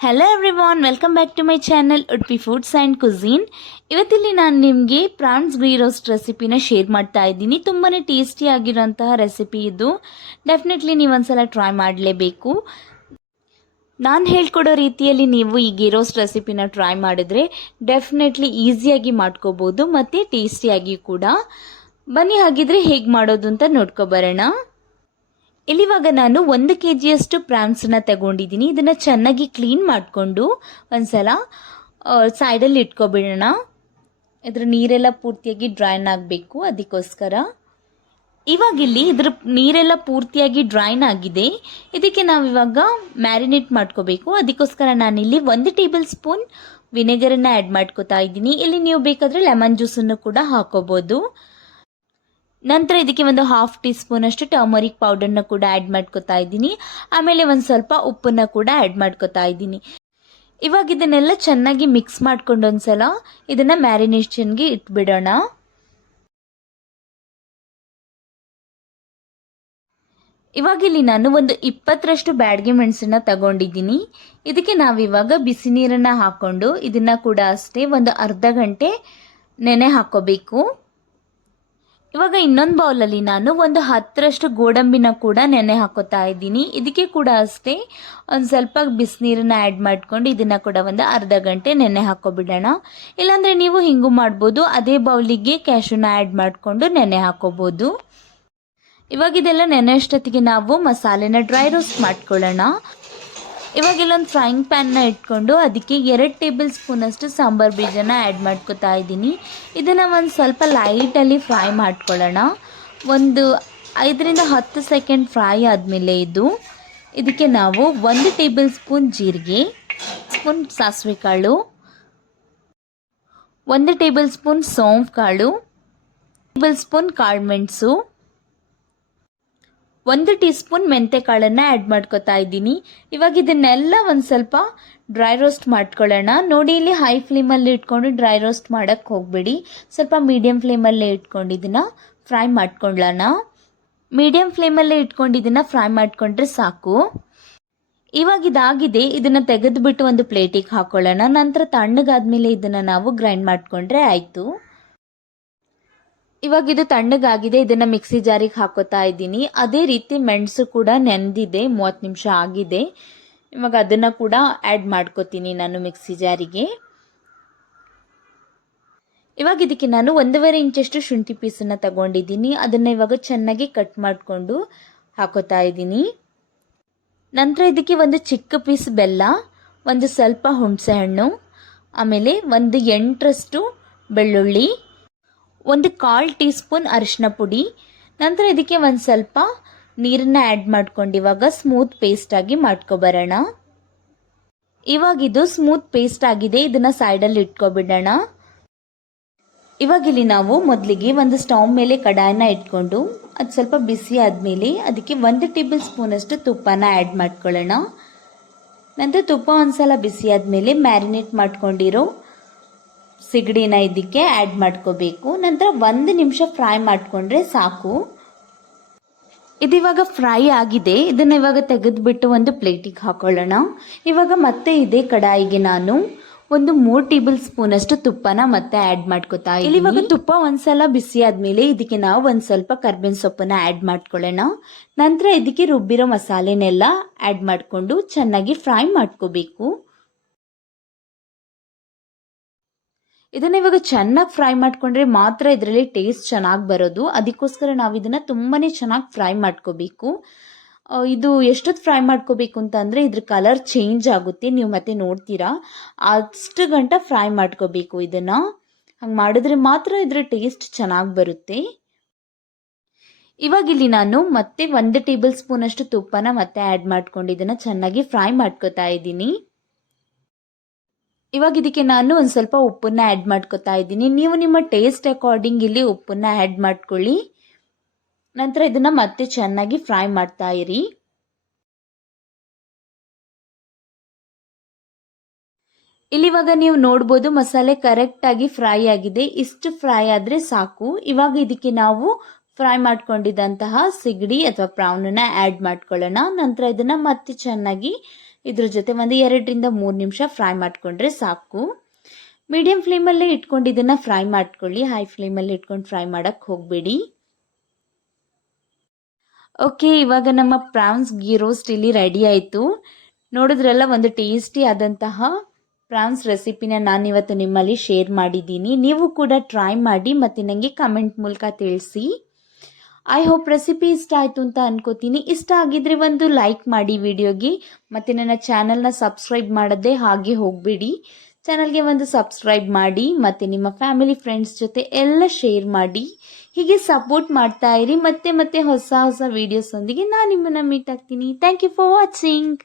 Hello everyone, welcome back to my channel Udupi foods and cuisine. ಇವತ್ತಿಲ್ಲಿ ನಾನು ನಿಮಗೆ prawns ghee roast ರೆಸಿಪಿನ ಶೇರ್ ಮಾಡ್ತಾ ಇದ್ದೀನಿ. ತುಂಬಾ ಟೇಸ್ಟಿ ಆಗಿರೋಂತಹ ರೆಸಿಪಿ ಇದು. ಡೆಫಿನೆಟ್ಲಿ ನೀವು ಒಂದ್ಸಲ ಟ್ರೈ ಮಾಡಲೇಬೇಕು. ನಾನು ಹೇಳ್ಕೊಡೋ ರೀತಿಯಲ್ಲಿ ನೀವು ಈ ಘೀ ರೋಸ್ಟ್ ರೆಸಿಪಿನ ಟ್ರೈ ಮಾಡಿದ್ರೆ ಡೆಫಿನೆಟ್ಲಿ ಈಸಿಯಾಗಿ ಮಾಡ್ಕೋಬೋದು ಮತ್ತು ಟೇಸ್ಟಿಯಾಗಿ ಕೂಡ. ಬನ್ನಿ ಹಾಗಿದ್ರೆ ಹೇಗೆ ಮಾಡೋದು ಅಂತ ನೋಡ್ಕೊಬರೋಣ. ಇಲ್ಲಿವಾಗ ನಾನು 1 kg ಪ್ರಾನ್ಸ್ನ ತಗೊಂಡಿದ್ದೀನಿ. ಇದನ್ನು ಚೆನ್ನಾಗಿ ಕ್ಲೀನ್ ಮಾಡಿಕೊಂಡು ಒಂದ್ಸಲ ಸೈಡಲ್ಲಿ ಇಟ್ಕೊಬಿಡೋಣ. ಇದ್ರ ನೀರೆಲ್ಲ ಪೂರ್ತಿಯಾಗಿ ಡ್ರೈನ್ ಆಗಬೇಕು, ಅದಕ್ಕೋಸ್ಕರ. ಇವಾಗಿಲ್ಲಿ ಇದ್ರ ನೀರೆಲ್ಲ ಪೂರ್ತಿಯಾಗಿ ಡ್ರೈನ್ ಆಗಿದೆ. ಇದಕ್ಕೆ ನಾವಿವಾಗ ಮ್ಯಾರಿನೇಟ್ ಮಾಡ್ಕೋಬೇಕು. ಅದಕ್ಕೋಸ್ಕರ ನಾನಿಲ್ಲಿ 1 ಟೇಬಲ್ ಸ್ಪೂನ್ ವಿನೆಗರನ್ನು ಆ್ಯಡ್ ಮಾಡ್ಕೋತಾ ಇದ್ದೀನಿ. ಇಲ್ಲಿ ನೀವು ಬೇಕಾದರೆ ಲೆಮನ್ ಜ್ಯೂಸನ್ನು ಕೂಡ ಹಾಕೋಬೋದು. ನಂತರ ಇದಕ್ಕೆ ಒಂದು 1/2 ಟೀ ಸ್ಪೂನ್ ಅಷ್ಟು ಟರ್ಮರಿಕ್ ಪೌಡರ್ನ ಕೂಡ ಆ್ಯಡ್ ಮಾಡ್ಕೋತಾ ಇದ್ದೀನಿ. ಆಮೇಲೆ ಒಂದು ಸ್ವಲ್ಪ ಉಪ್ಪನ್ನ ಕೂಡ ಆ್ಯಡ್ ಮಾಡ್ಕೋತಾ ಇದ್ದೀನಿ. ಇವಾಗ ಇದನ್ನೆಲ್ಲ ಚೆನ್ನಾಗಿ ಮಿಕ್ಸ್ ಮಾಡ್ಕೊಂಡು ಒಂದ್ಸಲ ಇದನ್ನ ಮ್ಯಾರಿನೇಷನ್ಗೆ ಇಟ್ಬಿಡೋಣ. ಇವಾಗಿಲ್ಲಿ ನಾನು ಒಂದು 20ರಷ್ಟು ಬ್ಯಾಡಗಿ ಮೆಣಸನ್ನ ತಗೊಂಡಿದ್ದೀನಿ. ಇದಕ್ಕೆ ನಾವಿವಾಗ ಬಿಸಿ ನೀರನ್ನ ಹಾಕೊಂಡು ಇದನ್ನ ಕೂಡ ಅಷ್ಟೇ ಒಂದು ಅರ್ಧ ಗಂಟೆ ನೆನೆ ಹಾಕೋಬೇಕು. ಇವಾಗ ಇನ್ನೊಂದು ಬೌಲಲ್ಲಿ ನಾನು ಒಂದು 10ರಷ್ಟು ಗೋಡಂಬಿನ ಕೂಡ ನೆನೆ ಹಾಕೋತಾ ಇದ್ದೀನಿ. ಇದಕ್ಕೆ ಕೂಡ ಅಷ್ಟೇ ಒಂದು ಸ್ವಲ್ಪ ಬಿಸಿನೀರನ್ನ ಆ್ಯಡ್ ಮಾಡ್ಕೊಂಡು ಇದನ್ನ ಕೂಡ ಒಂದು ಅರ್ಧ ಗಂಟೆ ನೆನೆ ಹಾಕೋಬಿಡೋಣ. ಇಲ್ಲಾಂದರೆ ನೀವು ಹಿಂಗೂ ಮಾಡ್ಬೋದು. ಅದೇ ಬೌಲಿಗೆ ಕ್ಯಾಶುನ ಆ್ಯಡ್ ಮಾಡಿಕೊಂಡು ನೆನೆ ಹಾಕೋಬೋದು. ಇವಾಗ ಇದೆಲ್ಲ ನೆನೆ ಅಷ್ಟೊತ್ತಿಗೆ ನಾವು ಮಸಾಲೆನ ಡ್ರೈ ರೋಸ್ಟ್ ಮಾಡ್ಕೊಳ್ಳೋಣ. ಇವಾಗ ಇಲ್ಲೊಂದು ಫ್ರೈಯಿಂಗ್ ಪ್ಯಾನ್ನ ಇಟ್ಕೊಂಡು ಅದಕ್ಕೆ 2 ಟೇಬಲ್ ಸ್ಪೂನ್ ಅಷ್ಟು ಸಾಂಬಾರ್ ಬೀಜನ ಆ್ಯಡ್ ಮಾಡ್ಕೋತಾ ಇದ್ದೀನಿ. ಇದನ್ನು ಒಂದು ಸ್ವಲ್ಪ ಲೈಟಲ್ಲಿ ಫ್ರೈ ಮಾಡ್ಕೊಳ್ಳೋಣ. ಒಂದು 5ರಿಂದ 10 ಸೆಕೆಂಡ್ ಫ್ರೈ ಆದಮೇಲೆ ಇದಕ್ಕೆ ನಾವು 1 ಟೇಬಲ್ ಸ್ಪೂನ್ ಜೀರಿಗೆ, ಸ್ಪೂನ್ ಸಾಸಿವೆ ಕಾಳು, 1 ಟೇಬಲ್ ಸ್ಪೂನ್ ಸೋಂಫ್ ಕಾಳು, ಟೇಬಲ್ ಸ್ಪೂನ್ ಕಾಳುಮೆಣಸು, 1 ಟೀ ಸ್ಪೂನ್ ಮೆಂತೆ ಕಾಳನ್ನು ಆ್ಯಡ್ ಮಾಡ್ಕೋತಾ ಇದ್ದೀನಿ. ಇವಾಗ ಇದನ್ನೆಲ್ಲ ಒಂದು ಸ್ವಲ್ಪ ಡ್ರೈ ರೋಸ್ಟ್ ಮಾಡ್ಕೊಳ್ಳೋಣ. ನೋಡಿ, ಇಲ್ಲಿ ಹೈ ಫ್ಲೇಮಲ್ಲಿ ಇಟ್ಕೊಂಡು ಡ್ರೈ ರೋಸ್ಟ್ ಮಾಡೋಕ್ಕೆ ಹೋಗಬೇಡಿ. ಸ್ವಲ್ಪ ಮೀಡಿಯಂ ಫ್ಲೇಮಲ್ಲೇ ಇಟ್ಕೊಂಡು ಇದನ್ನು ಫ್ರೈ ಮಾಡ್ಕೊಳ್ಳೋಣ. ಮೀಡಿಯಂ ಫ್ಲೇಮಲ್ಲೇ ಇಟ್ಕೊಂಡು ಇದನ್ನು ಫ್ರೈ ಮಾಡಿಕೊಂಡ್ರೆ ಸಾಕು. ಇವಾಗ ಇದಾಗಿದೆ. ಇದನ್ನು ತೆಗೆದುಬಿಟ್ಟು ಒಂದು ಪ್ಲೇಟಿಗೆ ಹಾಕೊಳ್ಳೋಣ. ನಂತರ ತಣ್ಣಗಾದ್ಮೇಲೆ ಇದನ್ನು ನಾವು ಗ್ರೈಂಡ್ ಮಾಡಿಕೊಂಡ್ರೆ ಆಯಿತು. ಇವಾಗ ಇದು ತಣ್ಣಗಾಗಿದೆ. ಇದನ್ನ ಮಿಕ್ಸಿ ಜಾರಿಗೆ ಹಾಕೋತಾ ಇದ್ದೀನಿ. ಅದೇ ರೀತಿ ಮೆಣಸು ಕೂಡ ನೆನೆದಿದೆ, 30 ನಿಮಿಷ ಆಗಿದೆ. ಇವಾಗ ಅದನ್ನ ಕೂಡ ಆ್ಯಡ್ ಮಾಡ್ಕೋತೀನಿ ನಾನು ಮಿಕ್ಸಿ ಜಾರಿಗೆ. ಇವಾಗ ಇದಕ್ಕೆ ನಾನು 1.5 ಇಂಚಷ್ಟು ಶುಂಠಿ ಪೀಸನ್ನ ತಗೊಂಡಿದ್ದೀನಿ. ಅದನ್ನ ಇವಾಗ ಚೆನ್ನಾಗಿ ಕಟ್ ಮಾಡಿಕೊಂಡು ಹಾಕೋತಾ ಇದ್ದೀನಿ. ನಂತರ ಇದಕ್ಕೆ ಒಂದು ಚಿಕ್ಕ ಪೀಸ್ ಬೆಲ್ಲ, ಒಂದು ಸ್ವಲ್ಪ ಹುಣಸೆ ಹಣ್ಣು, ಆಮೇಲೆ ಒಂದು 8ರಷ್ಟು ಬೆಳ್ಳುಳ್ಳಿ, ಒಂದು 1/4 ಟೀ ಸ್ಪೂನ್ ಅರಿಶಿನ ಪುಡಿ. ನಂತರ ಇದಕ್ಕೆ ಒಂದು ಸ್ವಲ್ಪ ನೀರನ್ನ ಆ್ಯಡ್ ಮಾಡ್ಕೊಂಡು ಇವಾಗ ಸ್ಮೂತ್ ಪೇಸ್ಟ್ ಆಗಿ ಮಾಡ್ಕೊಬರೋಣ. ಇವಾಗ ಇದು ಸ್ಮೂತ್ ಪೇಸ್ಟ್ ಆಗಿದೆ. ಇದನ್ನ ಸೈಡಲ್ಲಿ ಇಟ್ಕೊಬಿಡೋಣ. ಇವಾಗಿಲ್ಲಿ ನಾವು ಮೊದಲಿಗೆ ಒಂದು ಸ್ಟವ್ ಮೇಲೆ ಕಡಾಯಿನ ಇಟ್ಕೊಂಡು ಅದು ಸ್ವಲ್ಪ ಬಿಸಿ ಆದಮೇಲೆ ಅದಕ್ಕೆ 1 ಟೇಬಲ್ ಸ್ಪೂನ್ ಅಷ್ಟು ತುಪ್ಪನ ಆ್ಯಡ್ ಮಾಡ್ಕೊಳ್ಳೋಣ. ನಂತರ ತುಪ್ಪ ಒಂದ್ಸಲ ಬಿಸಿ ಆದಮೇಲೆ ಮ್ಯಾರಿನೇಟ್ ಮಾಡ್ಕೊಂಡಿರೋ ಸಿಗಡಿನ ಇದಕ್ಕೆ ಆ್ಯಡ್ ಮಾಡ್ಕೋಬೇಕು. ನಂತರ 1 ನಿಮಿಷ ಫ್ರೈ ಮಾಡಿಕೊಂಡ್ರೆ ಸಾಕು. ಇದಿವಾಗ ಫ್ರೈ ಆಗಿದೆ. ಇದನ್ನ ಇವಾಗ ತೆಗೆದುಬಿಟ್ಟು ಒಂದು ಪ್ಲೇಟಿಗೆ ಹಾಕೊಳ್ಳೋಣ. ಇವಾಗ ಮತ್ತೆ ಇದೇ ಕಡಾಯಿಗೆ ನಾನು ಒಂದು 3 ಟೇಬಲ್ ಸ್ಪೂನ್ ಅಷ್ಟು ತುಪ್ಪನ ಮತ್ತೆ ಆ್ಯಡ್ ಮಾಡ್ಕೋತಾ ಇದ್ದೀನಿ. ಇವಾಗ ತುಪ್ಪ ಒಂದ್ಸಲ ಬಿಸಿ ಆದ್ಮೇಲೆ ಇದಕ್ಕೆ ನಾವು ಒಂದು ಸ್ವಲ್ಪ ಕರ್ಬೇವಿನ ಸೊಪ್ಪನ್ನ ಆ್ಯಡ್ ಮಾಡ್ಕೊಳ್ಳೋಣ. ನಂತರ ಇದಕ್ಕೆ ರುಬ್ಬಿರೋ ಮಸಾಲೆನೆಲ್ಲ ಆ್ಯಡ್ ಮಾಡಿಕೊಂಡು ಚೆನ್ನಾಗಿ ಫ್ರೈ ಮಾಡ್ಕೋಬೇಕು. ಇದನ್ನ ಇವಾಗ ಚೆನ್ನಾಗಿ ಫ್ರೈ ಮಾಡ್ಕೊಂಡ್ರೆ ಮಾತ್ರ ಇದರಲ್ಲಿ ಟೇಸ್ಟ್ ಚೆನ್ನಾಗಿ ಬರೋದು. ಅದಕ್ಕೋಸ್ಕರ ನಾವು ಇದನ್ನ ತುಂಬಾನೇ ಚೆನ್ನಾಗಿ ಫ್ರೈ ಮಾಡ್ಕೋಬೇಕು. ಇದು ಎಷ್ಟೊತ್ತು ಫ್ರೈ ಮಾಡ್ಕೋಬೇಕು ಅಂತ ಅಂದರೆ ಇದ್ರ ಕಲರ್ ಚೇಂಜ್ ಆಗುತ್ತೆ, ನೀವು ಮತ್ತೆ ನೋಡ್ತೀರಾ. ಅಷ್ಟು ಗಂಟ ಫ್ರೈ ಮಾಡ್ಕೋಬೇಕು. ಇದನ್ನ ಹಂಗೆ ಮಾಡಿದ್ರೆ ಮಾತ್ರ ಇದ್ರ ಟೇಸ್ಟ್ ಚೆನ್ನಾಗಿ ಬರುತ್ತೆ. ಇವಾಗ ಇಲ್ಲಿ ನಾನು ಮತ್ತೆ 1 ಟೇಬಲ್ ಸ್ಪೂನ್ ಅಷ್ಟು ತುಪ್ಪನ ಮತ್ತೆ ಆ್ಯಡ್ ಮಾಡ್ಕೊಂಡು ಇದನ್ನ ಚೆನ್ನಾಗಿ ಫ್ರೈ ಮಾಡ್ಕೋತಾ ಇದ್ದೀನಿ. ಇವಾಗ ಇದಕ್ಕೆ ನಾನು ಒಂದು ಸ್ವಲ್ಪ ಉಪ್ಪನ್ನ ಆ್ಯಡ್ ಮಾಡ್ಕೋತಾ ಇದ್ದೀನಿ. ನೀವು ನಿಮ್ಮ ಟೇಸ್ಟ್ ಅಕಾರ್ಡಿಂಗ್ ಇಲ್ಲಿ ಉಪ್ಪನ್ನ ಆ್ಯಡ್ ಮಾಡ್ಕೊಳ್ಳಿ. ನಂತರ ಇದನ್ನ ಮತ್ತೆ ಚೆನ್ನಾಗಿ ಫ್ರೈ ಮಾಡ್ತಾ ಇರಿ. ಇಲ್ಲಿವಾಗ ನೀವು ನೋಡ್ಬೋದು ಮಸಾಲೆ ಕರೆಕ್ಟಾಗಿ ಫ್ರೈ ಆಗಿದೆ. ಇಷ್ಟು ಫ್ರೈ ಆದರೆ ಸಾಕು. ಇವಾಗ ಇದಕ್ಕೆ ನಾವು ಫ್ರೈ ಮಾಡ್ಕೊಂಡಿದ್ದಂತಹ ಸಿಗಡಿ ಅಥವಾ ಪ್ರಾವನ್ನ ಆ್ಯಡ್ ಮಾಡ್ಕೊಳ್ಳೋಣ. ನಂತರ ಇದನ್ನ ಮತ್ತೆ ಚೆನ್ನಾಗಿ ಇದ್ರ ಜೊತೆ ಒಂದು 2-3 ನಿಮಿಷ ಫ್ರೈ ಮಾಡಿಕೊಂಡ್ರೆ ಸಾಕು. ಮೀಡಿಯಂ ಫ್ಲೇಮಲ್ಲೇ ಇಟ್ಕೊಂಡು ಇದನ್ನು ಫ್ರೈ ಮಾಡ್ಕೊಳ್ಳಿ. ಹೈ ಫ್ಲೇಮಲ್ಲಿ ಇಟ್ಕೊಂಡು ಫ್ರೈ ಮಾಡೋಕ್ಕೆ ಹೋಗಬೇಡಿ. ಓಕೆ, ಇವಾಗ ನಮ್ಮ ಪ್ರಾನ್ಸ್ ಗೀ ರೋಸ್ಟ್ ಇಲ್ಲಿ ರೆಡಿ ಆಯಿತು. ನೋಡಿದ್ರಲ್ಲ, ಒಂದು ಟೇಸ್ಟಿ ಆದಂತಹ ಪ್ರಾನ್ಸ್ ರೆಸಿಪಿನ ನಾನಿವತ್ತು ನಿಮ್ಮಲ್ಲಿ ಶೇರ್ ಮಾಡಿದ್ದೀನಿ. ನೀವು ಕೂಡ ಟ್ರೈ ಮಾಡಿ ಮತ್ತು ನನಗೆ ಕಮೆಂಟ್ ಮೂಲಕ ತಿಳಿಸಿ. ಐ ಹೋಪ್ ರೆಸಿಪಿ ಇಷ್ಟ ಆಯಿತು ಅಂತ ಅನ್ಕೋತೀನಿ. ಇಷ್ಟ ಆಗಿದ್ರೆ ಒಂದು ಲೈಕ್ ಮಾಡಿ ವಿಡಿಯೋಗೆ, ಮತ್ತು ನನ್ನ ಚಾನಲ್ನ ಸಬ್ಸ್ಕ್ರೈಬ್ ಮಾಡೋದೇ ಹಾಗೆ ಹೋಗಬೇಡಿ. ಚಾನಲ್ಗೆ ಒಂದು ಸಬ್ಸ್ಕ್ರೈಬ್ ಮಾಡಿ ಮತ್ತು ನಿಮ್ಮ ಫ್ಯಾಮಿಲಿ ಫ್ರೆಂಡ್ಸ್ ಜೊತೆ ಎಲ್ಲ ಶೇರ್ ಮಾಡಿ. ಹೀಗೆ ಸಪೋರ್ಟ್ ಮಾಡ್ತಾ ಇರಿ. ಮತ್ತೆ ಹೊಸ ವಿಡಿಯೋಸ್ ಒಂದಿಗೆ ನಾನು ನಿಮ್ಮನ್ನು ಮೀಟ್ ಆಗ್ತೀನಿ. Thank you for watching.